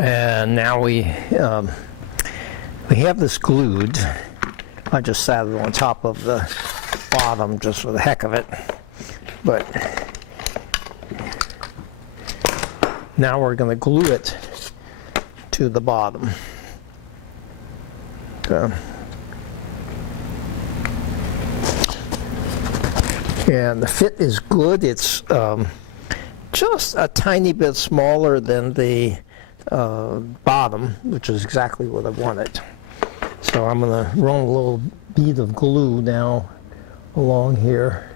And now we have this glued. I just sat it on top of the bottom just for the heck of it. But now we're going to glue it to the bottom. So, and the fit is good. It's just a tiny bit smaller than the bottom, which is exactly what I wanted. So I'm going to run a little bead of glue now along here.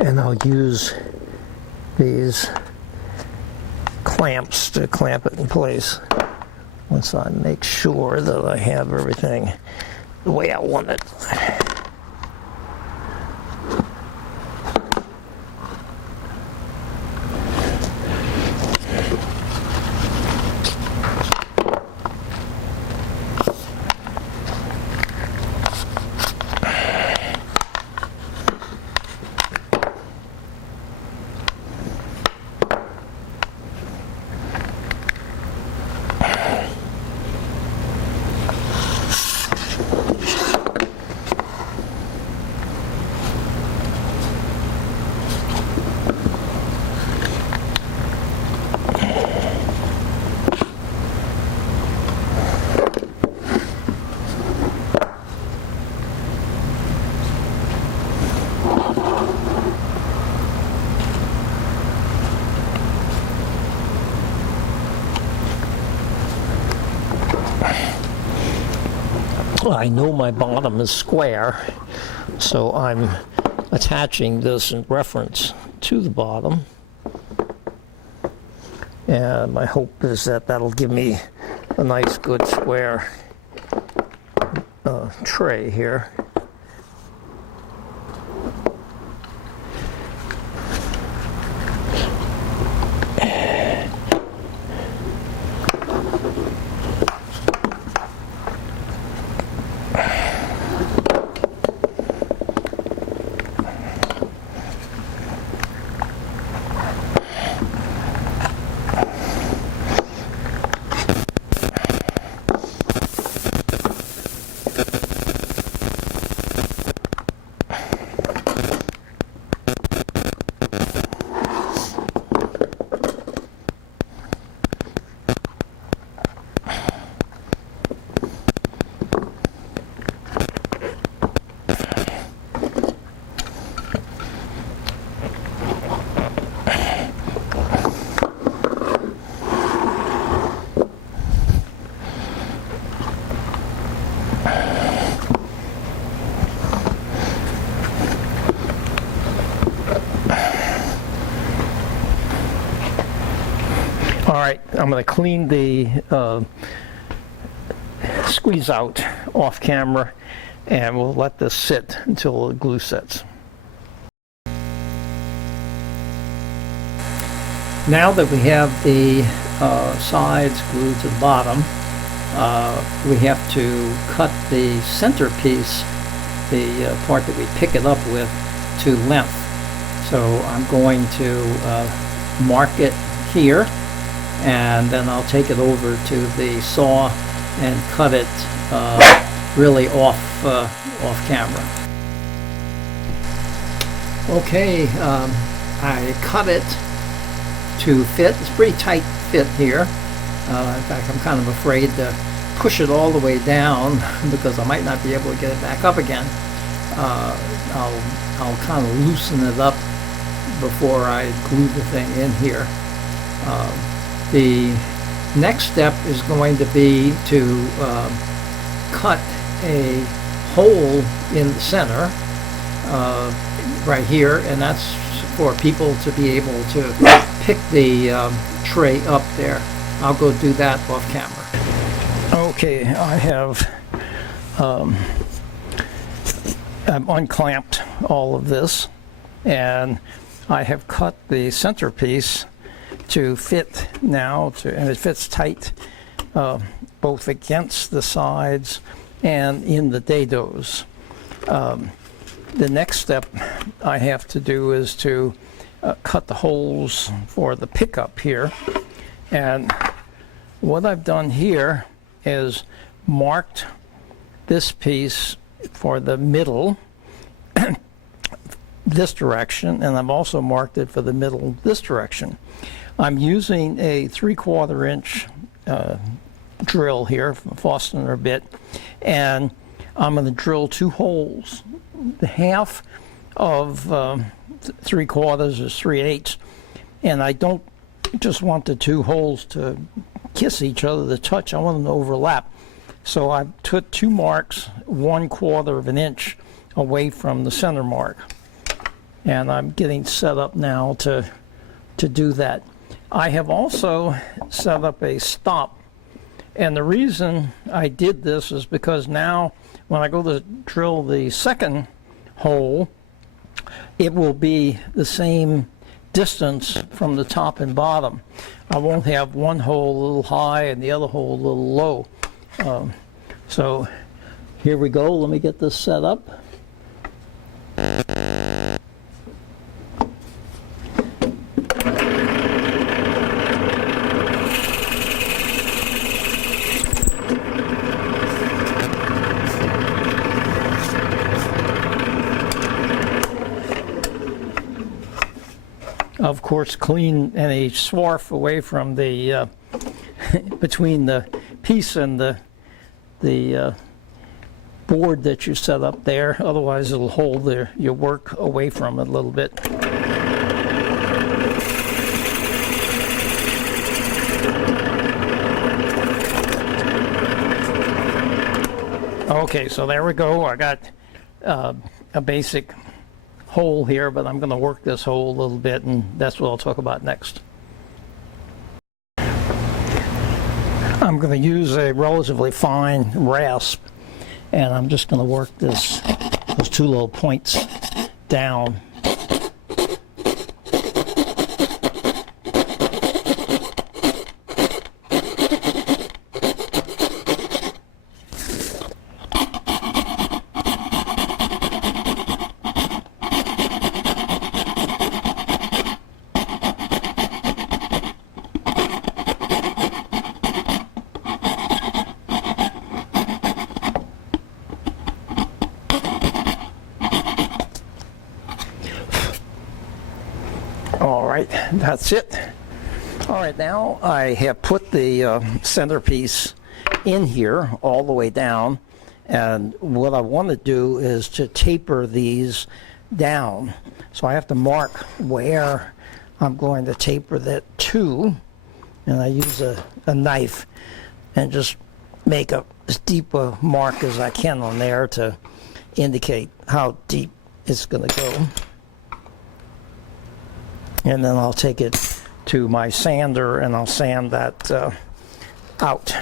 And I'll use these clamps to clamp it in place once I make sure that I have everything the way I want it. I know my bottom is square, so I'm attaching this in reference to the bottom. And my hope is that that'll give me a nice good square tray here. All right, I'm going to clean the squeeze out off camera, and we'll let this sit until the glue sets. Now that we have the sides glued to the bottom, we have to cut the centerpiece, the part that we pick it up with, to length. So I'm going to mark it here, and then I'll take it over to the saw and cut it really off camera. Okay, I cut it to fit. It's a pretty tight fit here. In fact, I'm kind of afraid to push it all the way down because I might not be able to get it back up again. I'll kind of loosen it up before I glue the thing in here. The next step is going to be to cut a hole in the center right here, and that's for people to be able to pick the tray up there. I'll go do that off camera. Okay, I have I've unclamped all of this, and I have cut the centerpiece to fit now, and it fits tight both against the sides and in the dados. The next step I have to do is to cut the holes for the pickup here, and what I've done here is marked this piece for the middle this direction, and I've also marked it for the middle this direction. I'm using a 3/4 inch drill here from Forstner bit, and I'm going to drill 2 holes. The half of 3/4 is 3/8, and I don't just want the 2 holes to kiss each other, to touch. I want them to overlap. So I took 2 marks 1/4 inch away from the center mark, and I'm getting set up now to do that. I have also set up a stop, and the reason I did this is because now when I go to drill the second hole, it will be the same distance from the top and bottom. I won't have one hole a little high and the other hole a little low. So here we go. Let me get this set up. Of course, clean any swarf away from the between the piece and the board that you set up there. Otherwise, it'll hold your work away from it a little bit. Okay, so there we go. I got a basic hole here, but I'm going to work this hole a little bit, and that's what I'll talk about next. I'm going to use a relatively fine rasp, and I'm just going to work those 2 little points down. That's it. All right, now I have put the centerpiece in here all the way down, and what I want to do is to taper these down. So I have to mark where I'm going to taper that to, and I use a knife and just make as deep a mark as I can on there to indicate how deep it's going to go. And then I'll take it to my sander and I'll sand that out.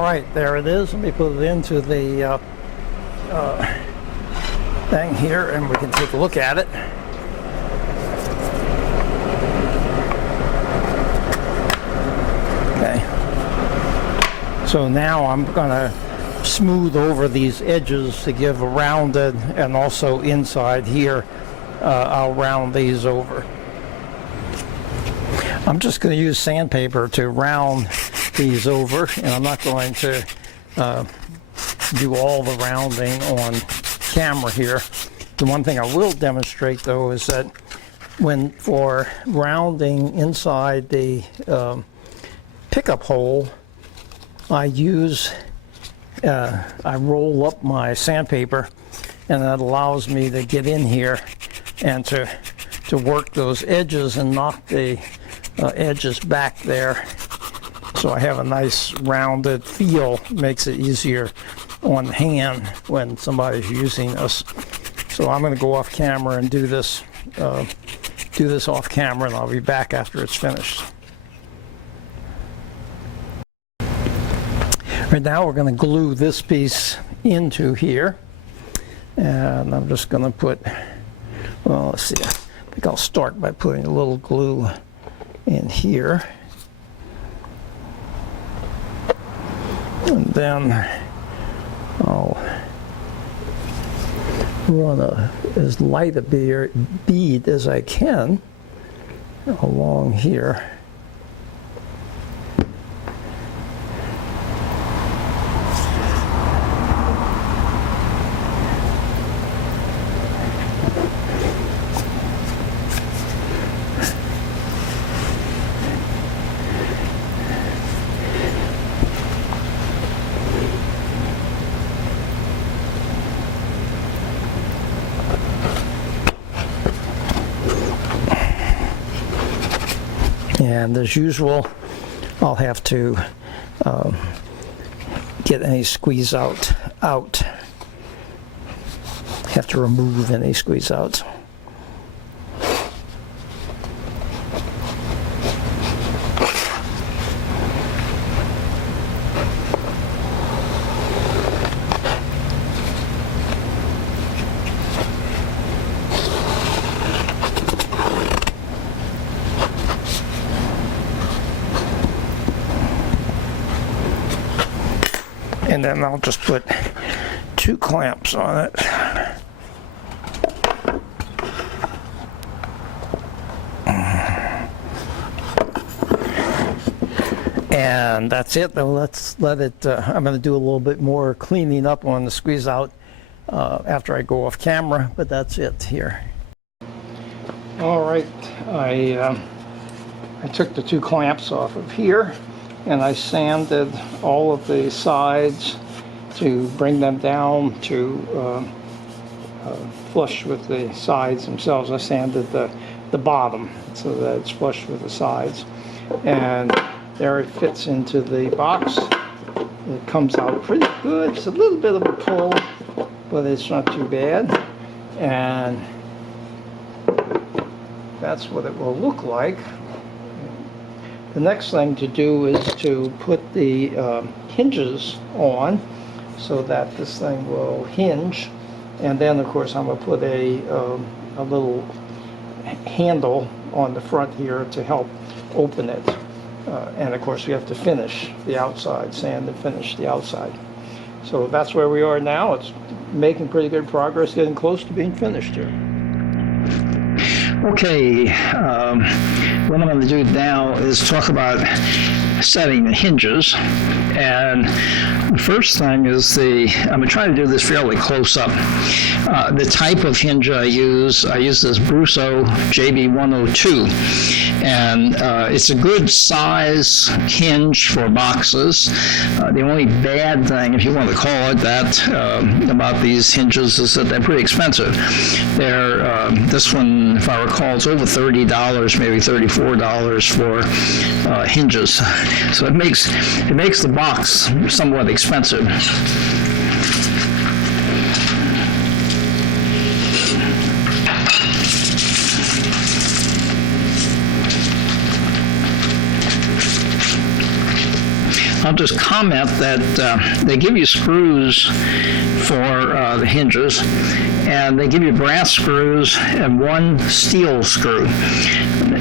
All right, there it is. Let me put it into the thing here and we can take a look at it. Okay. So now I'm going to smooth over these edges to give a rounded, and also inside here I'll round these over. I'm just going to use sandpaper to round these over, and I'm not going to do all the rounding on camera here. The one thing I will demonstrate though is that for rounding inside the pickup hole, I roll up my sandpaper, and that allows me to get in here and to work those edges and knock the edges back there, so I have a nice rounded feel. Makes it easier on the hand when somebody's using this. So I'm going to go off camera and do this off camera, and I'll be back after it's finished. Right now we're going to glue this piece into here, and I'm just going to put, well, let's see, I think I'll start by putting a little glue in here, and then I'll run as light a bead as I can along here. And as usual, I'll have to get any squeeze out. Have to remove any squeeze outs. And then I'll just put 2 clamps on it. And that's it. Though, let's let it, I'm going to do a little bit more cleaning up on the squeeze out after I go off camera, but that's it here. All right, I took the 2 clamps off of here, and I sanded all of the sides to bring them down to flush with the sides themselves. I sanded the bottom so that it's flush with the sides, and there it fits into the box. It comes out pretty good. It's a little bit of a pull, but it's not too bad, and that's what it will look like. The next thing to do is to put the hinges on so that this thing will hinge, and then of course I'm going to put a little handle on the front here to help open it, and of course we have to finish the outside, sand and finish the outside. So that's where we are now. It's making pretty good progress, getting close to being finished here. Okay, what I'm going to do now is talk about setting the hinges. And the first thing is I'm going to try to do this fairly close up. The type of hinge I use this Brusso JB102. And it's a good size hinge for boxes. The only bad thing, if you want to call it that, about these hinges is that they're pretty expensive. They're this one, if I recall, it's over $30, maybe $34 for hinges. So it makes the box somewhat expensive. I'll just comment that they give you screws for the hinges, and they give you brass screws and one steel screw.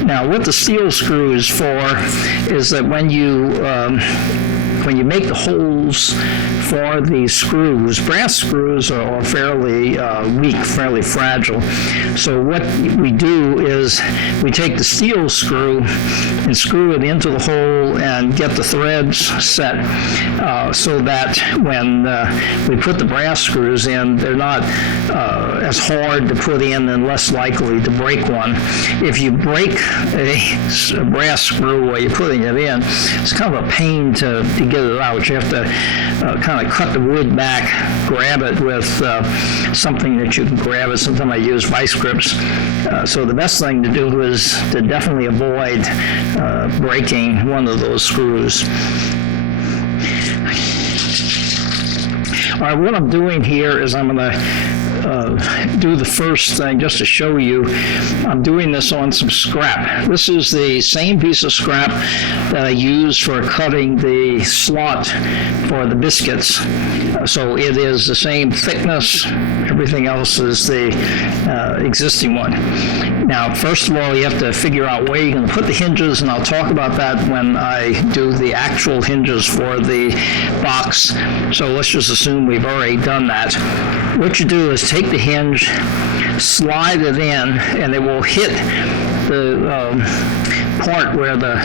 Now, what the steel screw is for is that when you make the holes for these screws, brass screws are fairly weak, fairly fragile. So what we do is we take the steel screw and screw it into the hole and get the threads set so that when we put the brass screws in, they're not as hard to put in and less likely to break one. If you break a brass screw while you're putting it in, it's kind of a pain to get it out. You have to kind of cut the wood back, grab it with something that you can grab it. Sometimes I use vice grips. So the best thing to do is to definitely avoid breaking one of those screws. All right, what I'm doing here is I'm going to do the first thing just to show you. I'm doing this on some scrap. This is the same piece of scrap that I use for cutting the slot for the biscuits. So it is the same thickness. Everything else is the existing one. Now, first of all, you have to figure out where you're going to put the hinges, and I'll talk about that when I do the actual hinges for the box. So let's just assume we've already done that. What you do is take the hinge, slide it in, and it will hit the part where the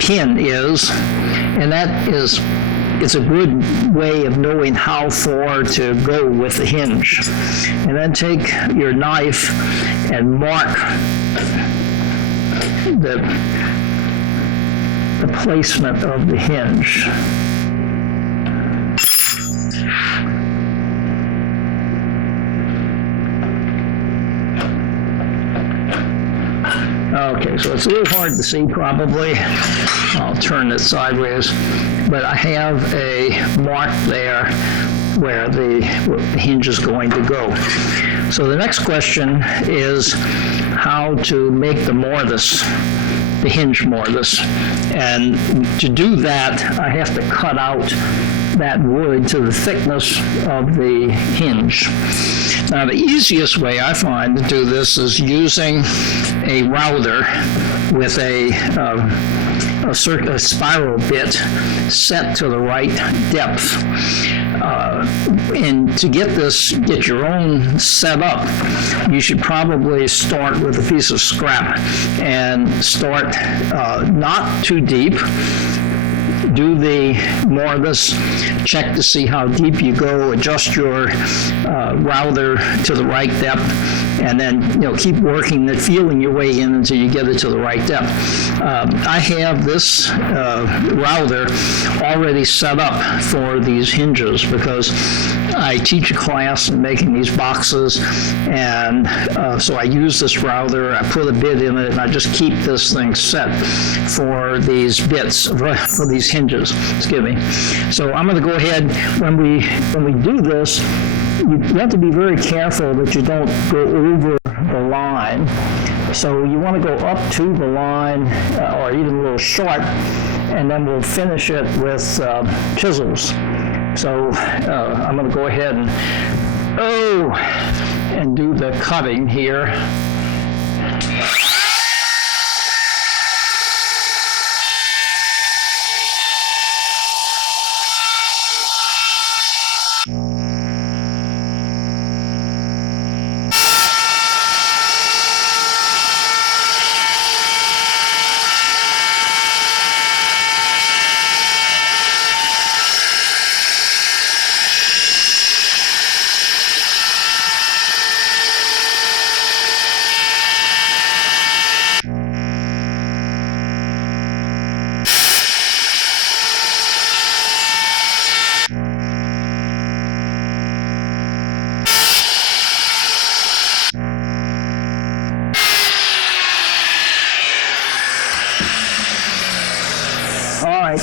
pin is, and that is, it's a good way of knowing how far to go with the hinge. And then take your knife and mark the placement of the hinge. Okay, so it's a little hard to see probably. I'll turn it sideways. But I have a mark there where the hinge is going to go. So the next question is how to make the mortise, the hinge mortise. And to do that, I have to cut out that wood to the thickness of the hinge. Now, the easiest way I find to do this is using a router with a spiral bit set to the right depth. And to get your own set up, you should probably start with a piece of scrap and start not too deep. Do the mortise, check to see how deep you go, adjust your router to the right depth, and then keep working it, feeling your way in until you get it to the right depth. I have this router already set up for these hinges because I teach a class in making these boxes, and so I use this router, I put a bit in it, and I just keep this thing set for these bits, for these hinges. Excuse me. So I'm going to go ahead, when we do this, you have to be very careful that you don't go over the line. So you want to go up to the line, or even a little short, and then we'll finish it with chisels. So I'm going to go ahead and do the cutting here.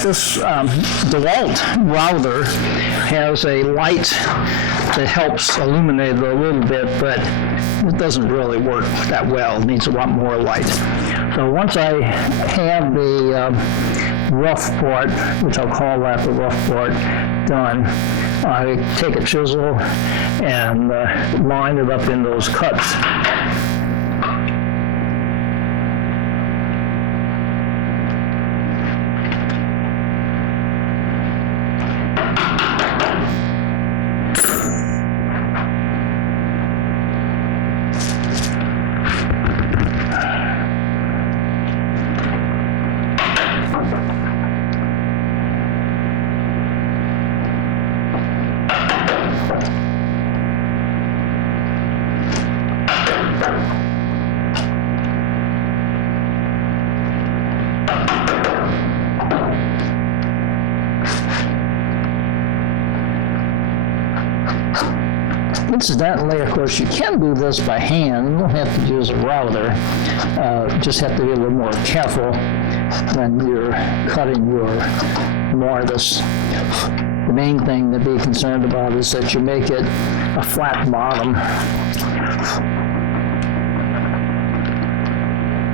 This DeWalt router has a light that helps illuminate it a little bit, but it doesn't really work that well. It needs a lot more light. So once I have the rough part, which I'll call that the rough part, done, I take a chisel and line it up in those cuts. Incidentally, of course, you can do this by hand. You don't have to use a router. Just have to be a little more careful when you're cutting your mortise. The main thing to be concerned about is that you make it a flat bottom.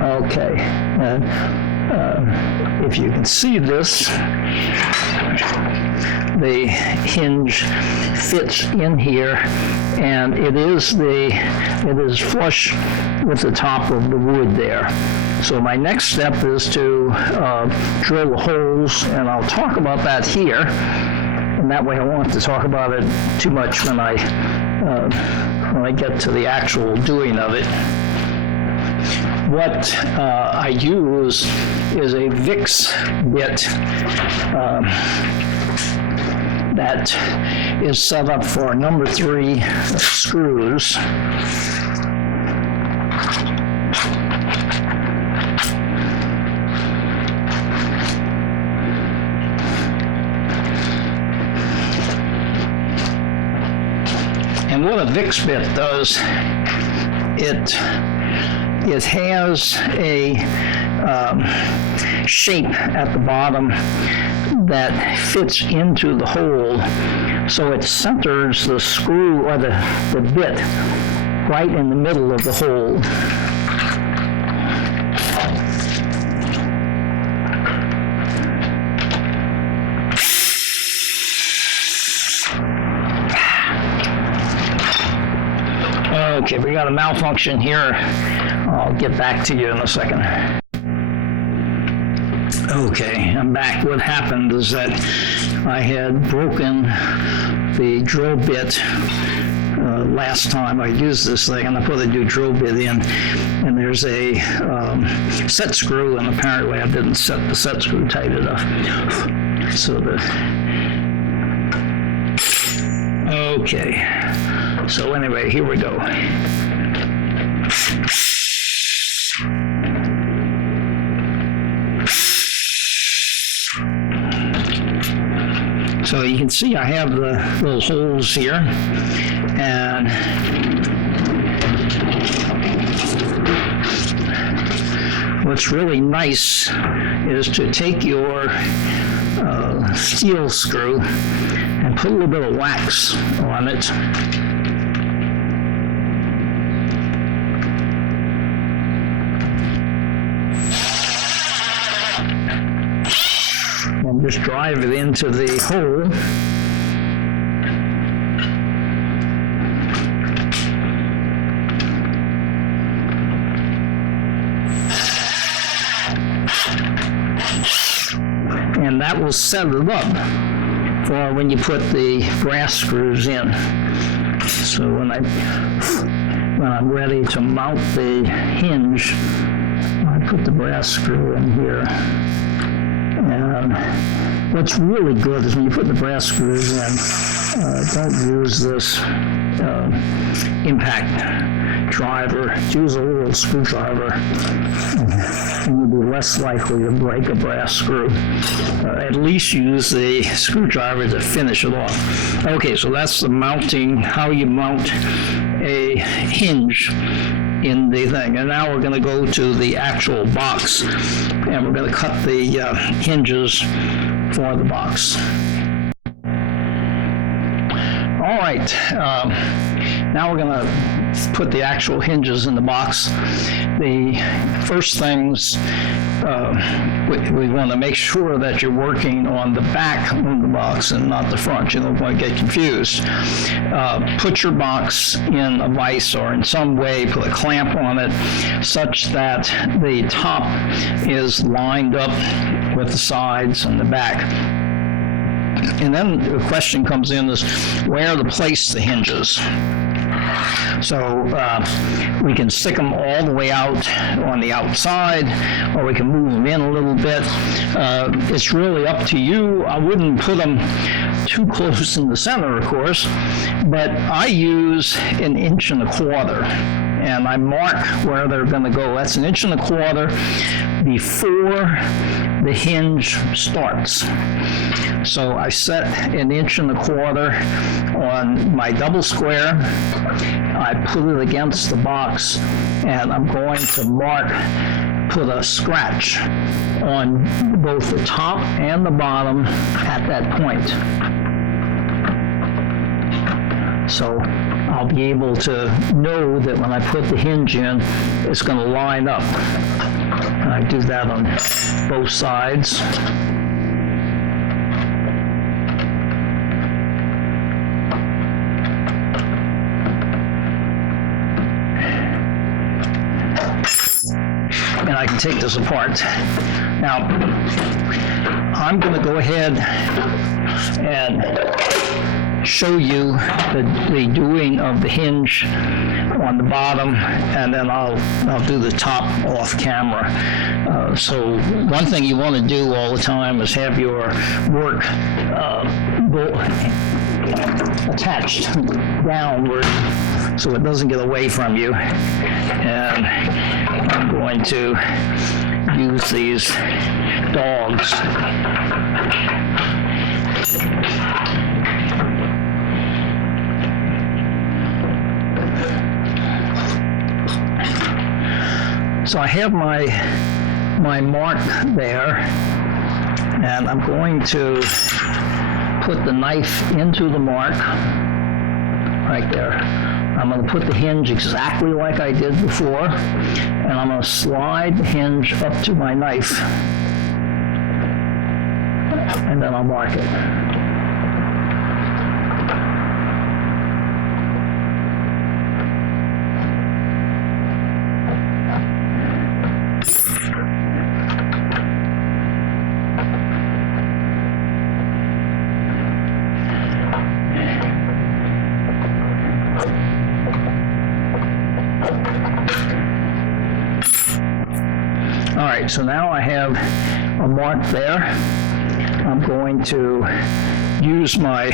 Okay, and if you can see this, the hinge fits in here, and it is flush with the top of the wood there. So my next step is to drill the holes, and I'll talk about that here. And that way I won't have to talk about it too much when I get to the actual doing of it. What I use is a VIX bit that is set up for number 3 screws. And what a VIX bit does, it has a shape at the bottom that fits into the hole, so it centers the screw or the bit right in the middle of the hole. Okay, we got a malfunction here. I'll get back to you in a second. Okay, I'm back. What happened is that I had broken the drill bit last time I used this thing, and I put a new drill bit in, and there's a set screw, and apparently I didn't set the set screw tight enough. So okay. So anyway, here we go. So you can see I have the little holes here, and what's really nice is to take your steel screw and put a little bit of wax on it. And just drive it into the hole. And that will set it up for when you put the brass screws in. So when I'm ready to mount the hinge, I put the brass screw in here. And what's really good is when you put the brass screws in, don't use this impact driver. Use a little screwdriver, and you'll be less likely to break a brass screw. At least use the screwdriver to finish it off. Okay, so that's the mounting, how you mount a hinge in the thing. And now we're going to go to the actual box, and we're going to cut the hinges for the box. All right, now we're going to put the actual hinges in the box. The first things, we want to make sure that you're working on the back of the box and not the front. You don't want to get confused. Put your box in a vise or in some way, put a clamp on it such that the top is lined up with the sides and the back. And then the question comes in is where to place the hinges. So we can stick them all the way out on the outside, or we can move them in a little bit. It's really up to you. I wouldn't put them too close in the center, of course, but I use 1.25 inches, and I mark where they're going to go. That's 1.25 inches before the hinge starts. So I set 1.25 inches on my double square. I put it against the box, and I'm going to put a scratch on both the top and the bottom at that point. So I'll be able to know that when I put the hinge in, it's going to line up. And I do that on both sides. And I can take this apart. Now, I'm going to go ahead and show you the doing of the hinge on the bottom, and then I'll do the top off camera. So one thing you want to do all the time is have your work attached downward so it doesn't get away from you. And I'm going to use these dogs. So I have my mark there, and I'm going to put the knife into the mark right there. I'm going to put the hinge exactly like I did before, and I'm going to slide the hinge up to my knife, and then I'll mark it. All right, so now I have a mark there. I'm going to use my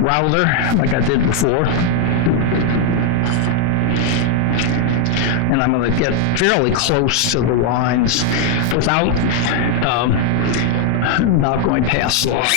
router like I did before. And I'm going to get fairly close to the lines without going past the line.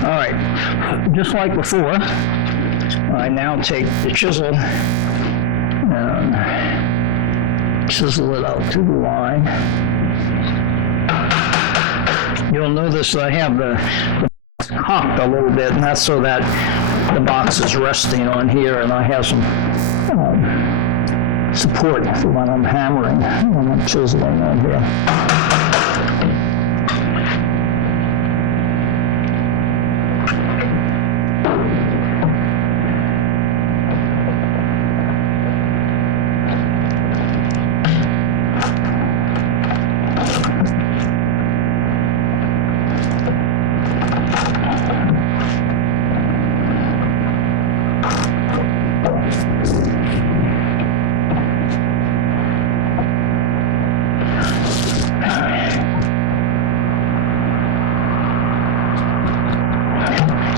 All right, just like before, I now take the chisel and chisel it out to the line. You'll notice that I have the box cocked a little bit, and that's so that the box is resting on here, and I have some support for when I'm hammering, when I'm chiseling on here.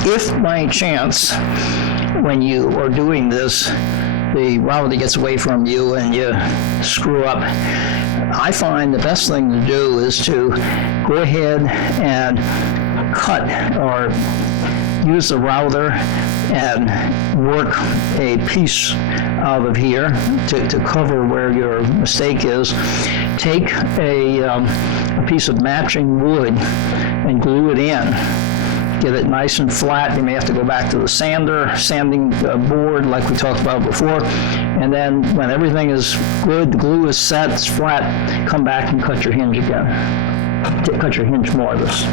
if by chance, when you are doing this, the router gets away from you and you screw up, I find the best thing to do is to go ahead and cut or use the router and work a piece out of here to cover where your mistake is. Take a piece of matching wood and glue it in. Get it nice and flat. You may have to go back to the sanding board like we talked about before. And then when everything is good, the glue is set, it's flat, come back and cut your hinge again. Cut your hinge mortise.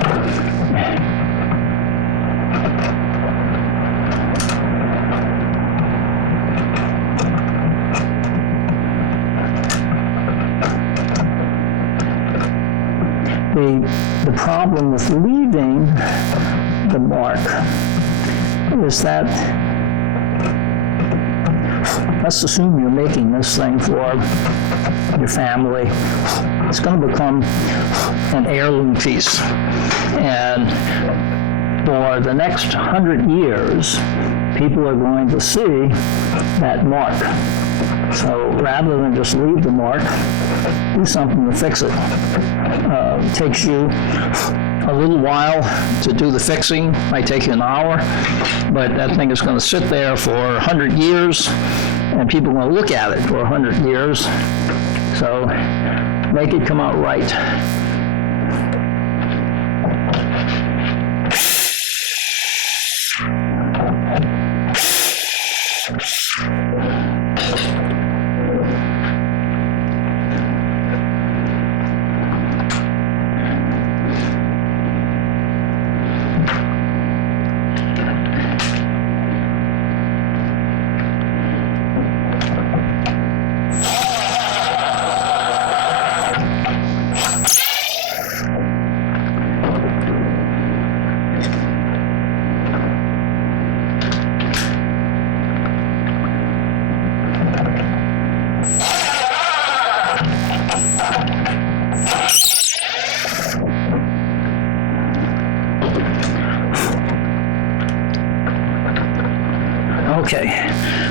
The problem with leaving the mark is that, let's assume you're making this thing for your family. It's going to become an heirloom piece. And for the next 100 years, people are going to see that mark. So rather than just leave the mark, do something to fix it. It takes you a little while to do the fixing. Might take you an hour, but that thing is going to sit there for 100 years, and people are going to look at it for 100 years. So make it come out right. Okay,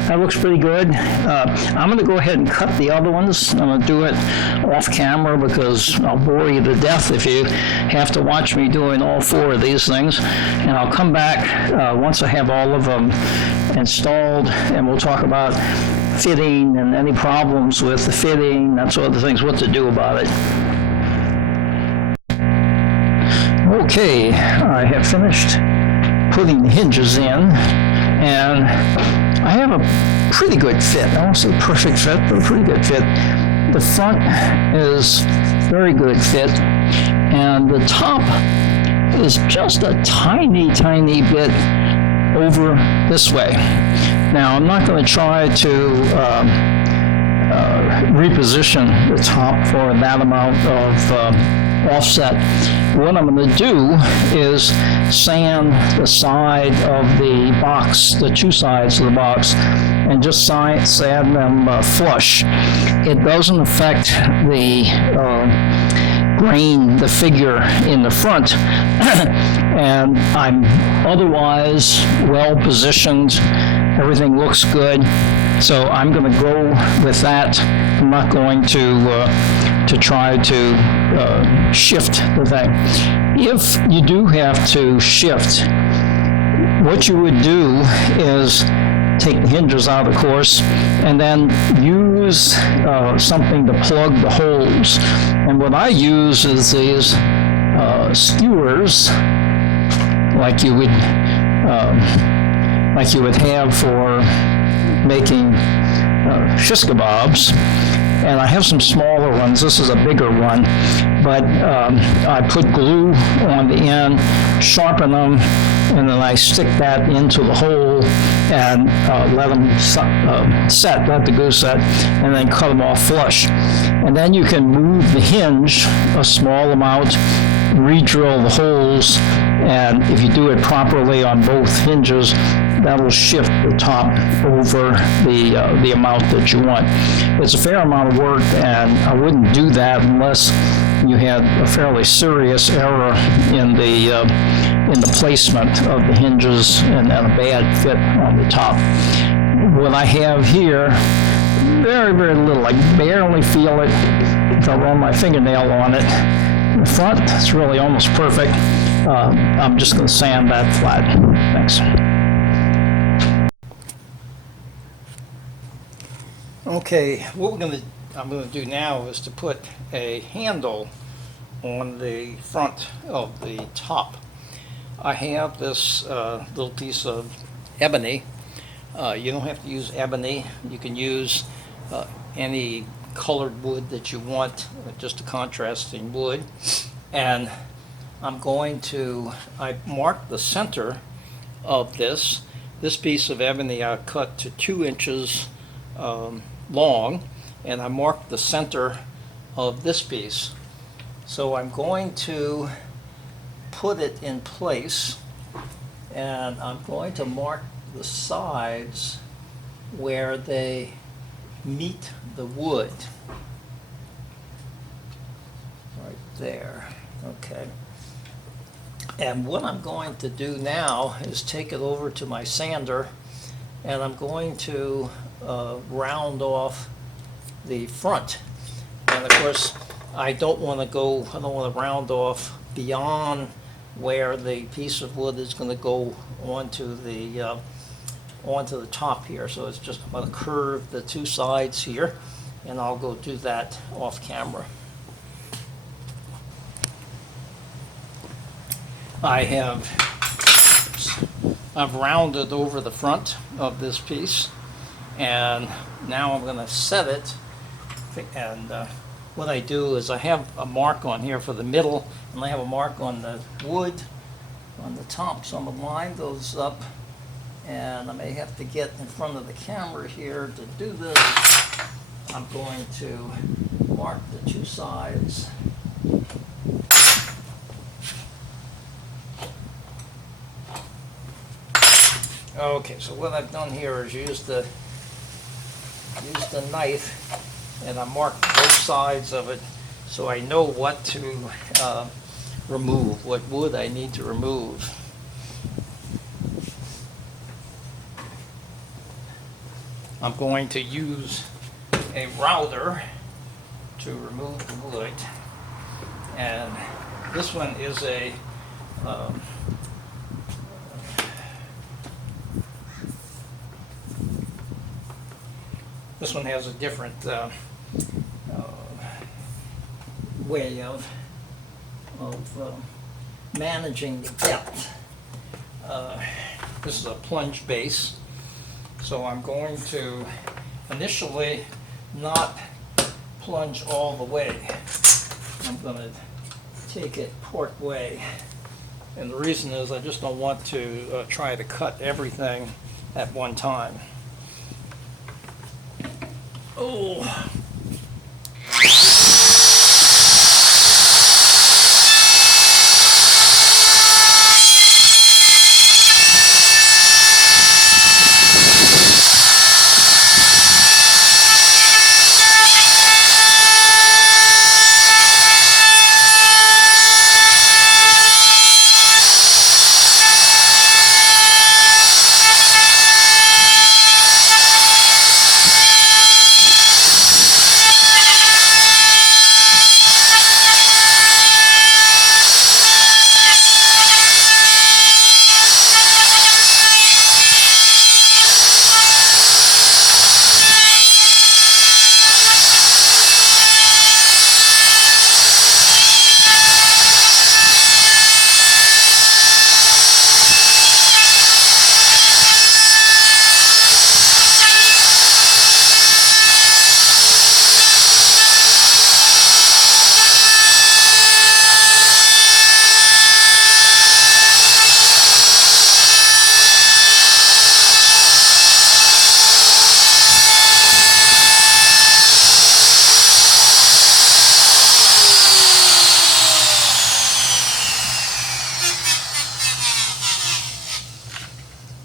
that looks pretty good. I'm going to go ahead and cut the other ones. I'm going to do it off camera because I'll bore you to death if you have to watch me doing all 4 of these things. And I'll come back once I have all of them installed, and we'll talk about fitting and any problems with the fitting, that sort of things, what to do about it. Okay, I have finished putting the hinges in, and I have a pretty good fit. I won't say perfect fit, but a pretty good fit. The front is very good fit, and the top is just a tiny, tiny bit over this way. Now, I'm not going to try to reposition the top for that amount of offset. What I'm going to do is sand the side of the box, the 2 sides of the box, and just sand them flush. It doesn't affect the grain, the figure in the front, and I'm otherwise well positioned. Everything looks good, so I'm going to go with that. I'm not going to try to shift the thing. If you do have to shift, what you would do is take the hinges out, of course, and then use something to plug the holes. And what I use is these skewers, like you would have for making shish kebabs. And I have some smaller ones. This is a bigger one, but I put glue on the end, sharpen them, and then I stick that into the hole and let them set, let the glue set, and then cut them off flush. And then you can move the hinge a small amount, re-drill the holes, and if you do it properly on both hinges, that'll shift the top over the amount that you want. It's a fair amount of work, and I wouldn't do that unless you had a fairly serious error in the in the placement of the hinges and a bad fit on the top. What I have here, very, very little. I barely feel it if I run my fingernail on it. In the front, it's really almost perfect. I'm just going to sand that flat. Thanks. Okay, what I'm going to do now is to put a handle on the front of the top. I have this little piece of ebony. You don't have to use ebony. You can use any colored wood that you want, just a contrasting wood. And I marked the center of this. This piece of ebony I cut to 2 inches long, and I marked the center of this piece. So I'm going to put it in place, and I'm going to mark the sides where they meet the wood. Right there. Okay. And what I'm going to do now is take it over to my sander, and I'm going to round off the front. And of course, I don't want to round off beyond where the piece of wood is going to go onto the top here. So it's just, I'm going to curve the 2 sides here, and I'll go do that off camera. I've rounded over the front of this piece, and now I'm going to set it. And what I do is I have a mark on here for the middle, and I have a mark on the wood on the top. So I'm going to line those up, and I may have to get in front of the camera here to do this. I'm going to mark the 2 sides. Okay, so what I've done here is use the knife, and I marked both sides of it so I know what to remove, what wood I need to remove. I'm going to use a router to remove the wood, and this one is a this one has a different way of managing the depth. This is a plunge base, so I'm going to initially not plunge all the way. I'm going to take it part way, and the reason is I just don't want to try to cut everything at one time. Oh.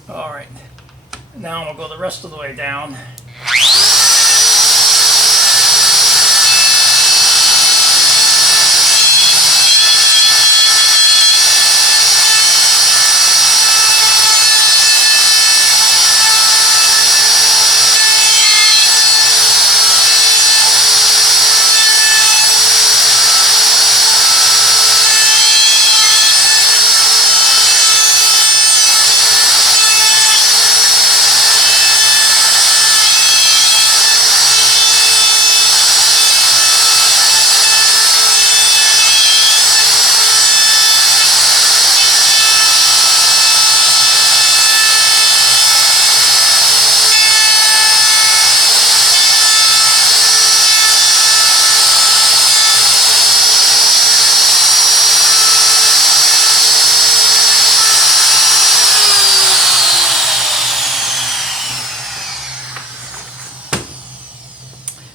All right, now I'm gonna go the rest of the way down.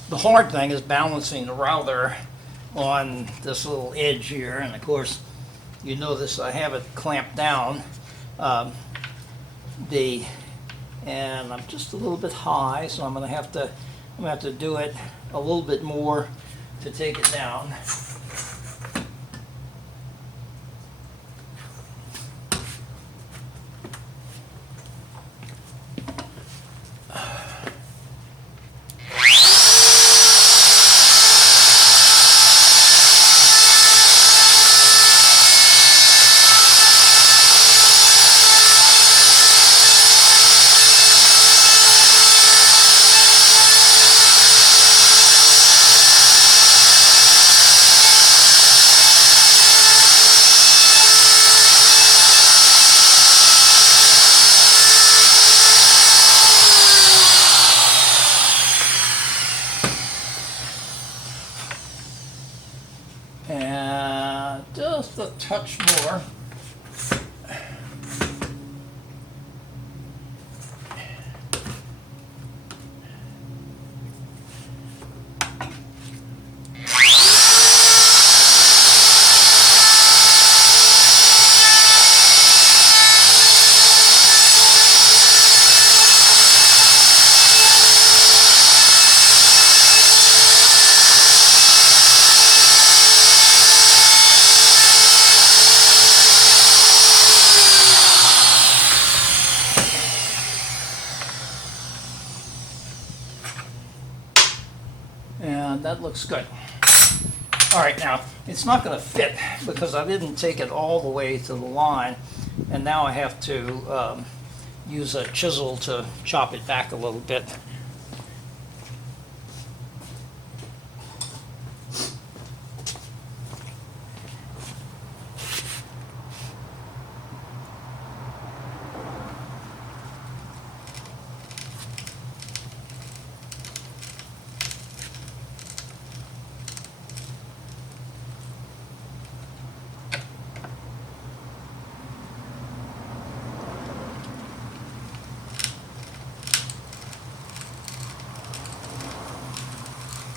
The hard thing is balancing the router on this little edge here, and of course, you notice I have it clamped down. Um, and I'm just a little bit high, so I'm gonna have to do it a little bit more to take it down. And just a touch more. And that looks good. All right, now it's not going to fit because I didn't take it all the way to the line, and now I have to use a chisel to chop it back a little bit.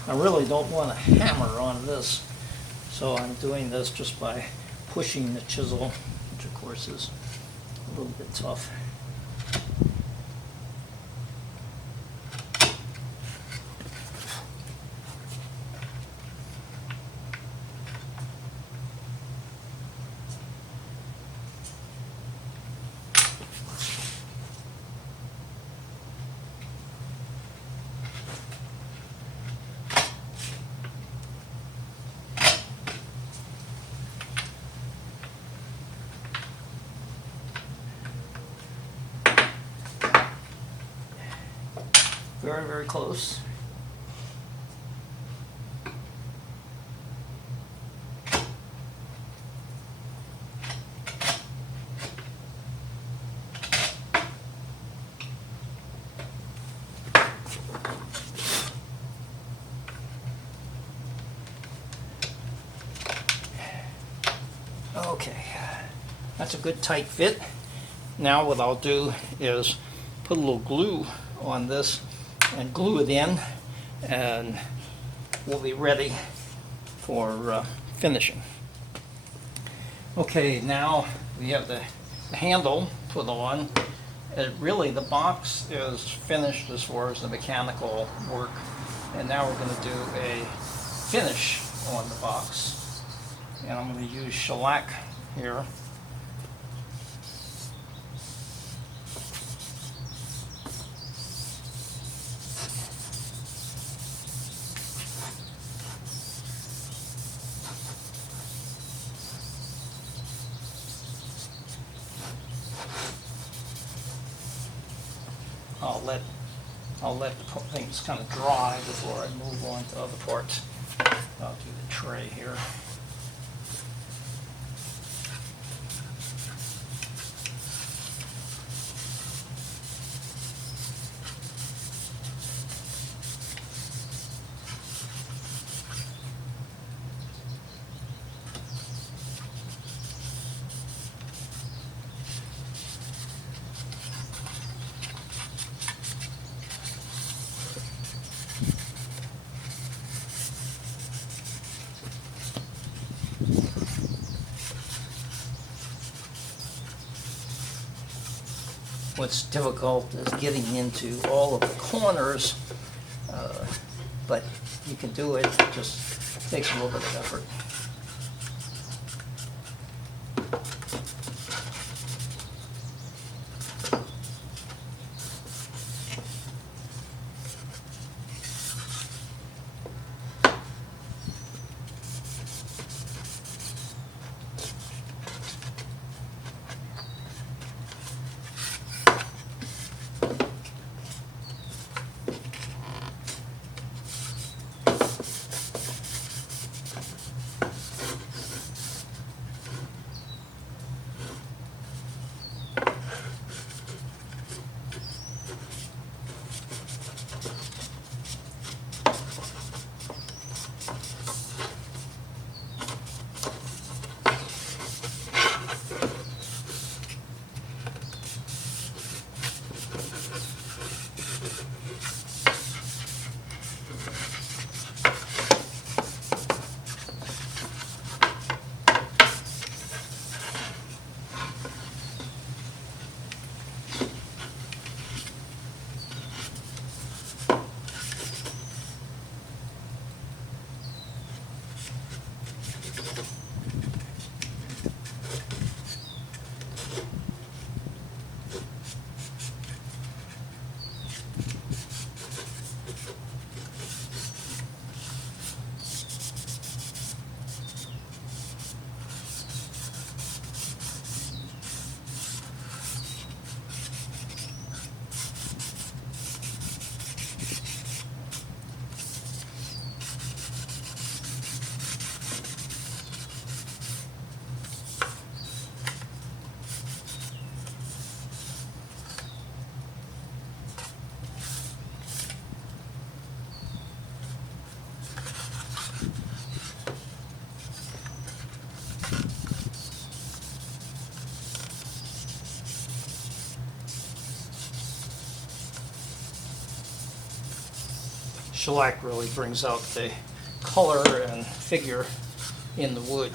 I really don't want to hammer on this, so I'm doing this just by pushing the chisel, which of course is a little bit tough. Very, very close. Okay, that's a good tight fit. Now what I'll do is put a little glue on this and glue it in, and we'll be ready for finishing. Okay, now we have the handle put on. Really, the box is finished as far as the mechanical work, and now we're going to do a finish on the box. And I'm going to use shellac here. I'll let things kind of dry before I move on to other parts. I'll do the tray here. What's difficult is getting into all of the corners, but you can do it. It just takes a little bit of effort. Shellac really brings out the color and figure in the wood.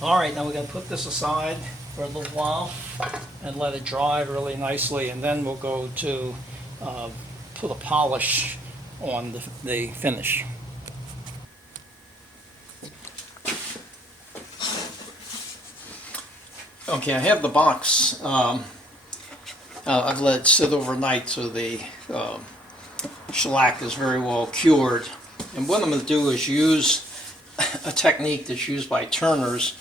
All right, now we're going to put this aside for a little while and let it dry really nicely, and then we'll go to put a polish on the finish. Okay, I have the box. I've let it sit overnight so the shellac is very well cured. And what I'm going to do is use a technique that's used by turners,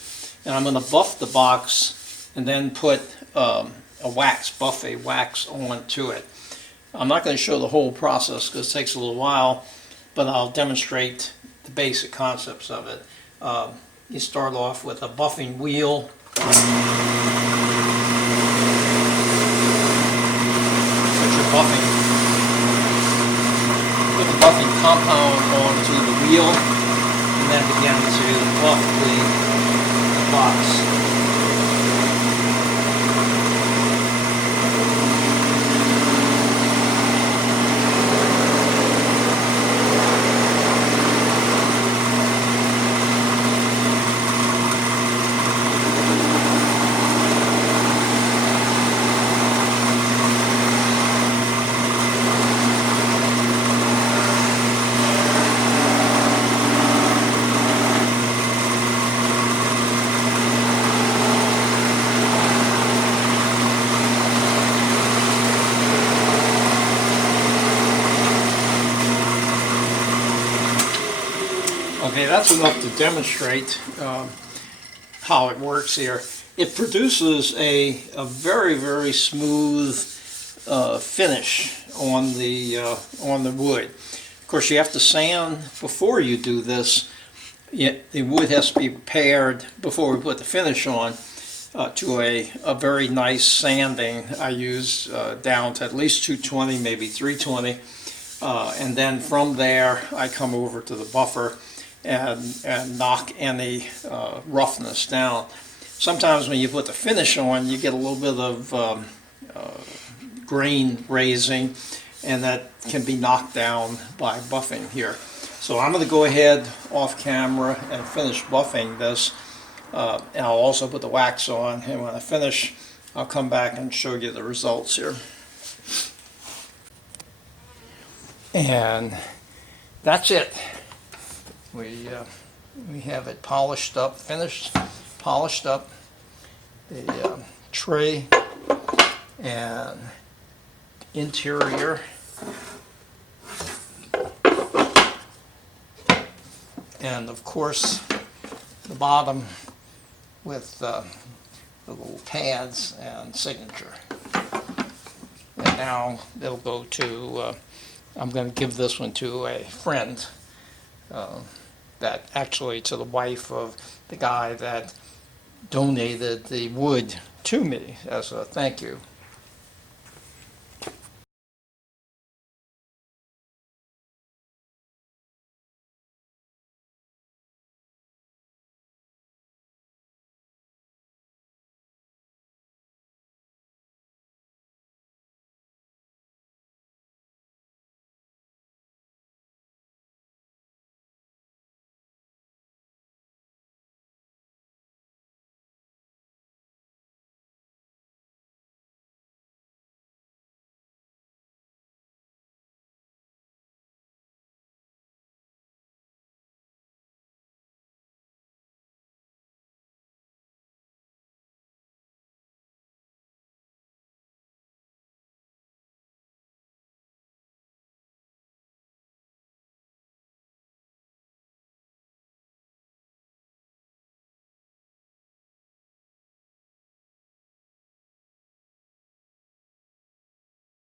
and I'm going to buff the box and then put buff a wax onto it. I'm not going to show the whole process because it takes a little while, but I'll demonstrate the basic concepts of it. You start off with a buffing wheel. Put your buffing, put the buffing compound onto the wheel, and then begin to buff the box. Okay, that's enough to demonstrate how it works here. It produces a very, very smooth finish on the wood. Of course, you have to sand before you do this. The wood has to be prepared before we put the finish on to a very nice sanding. I use down to at least 220, maybe 320. And then from there, I come over to the buffer and knock any roughness down. Sometimes when you put the finish on, you get a little bit of grain raising, and that can be knocked down by buffing here. So I'm going to go ahead off camera and finish buffing this, and I'll also put the wax on, and when I finish, I'll come back and show you the results here. And that's it. We have it polished up, finished, polished up, the tray and interior, and of course the bottom with the little pads and signature. And now it'll go to, I'm going to give this one to a friend, that actually to the wife of the guy that donated the wood to me as a thank you.